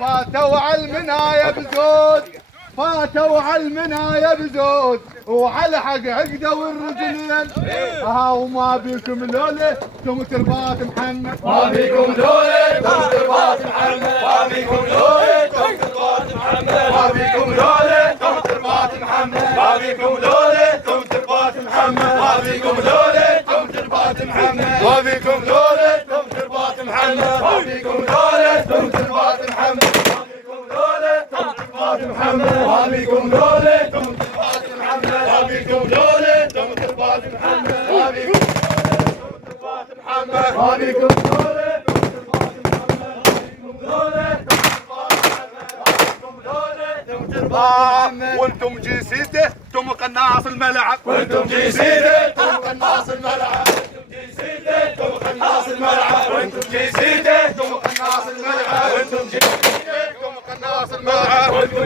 فاتوا على المنايا بزود، فاتوا على المنايا بزود، وعلى حق عقده والرجلين. وما بيكم لولي تم تربات محمد، ما بيكم لولي تم تربات محمد، ما بيكم لولي تم تربات محمد، ما بيكم لولي تم تربات محمد، ما بيكم لولي تم تربات محمد، ما بيكم لولي تم تربات محمد، ما بيكم لولي تم تربات محمد، ما بيكم لولي تم تربات محمد، ما بيكم لولي تم تربات محمد، ما بيكم لولي تم تربات محمد، ما بيكم ما بيكم لولي تم تربات محمد، وانتم جيسيته تم قناص الملعب، وانتم جيسيته تم قناص الملعب، وانتم جيسيته تم قناص الملعب، وانتم جيسيته تم قناص الملعب، وانتم جيسيته تم قناص الملعب، وانتم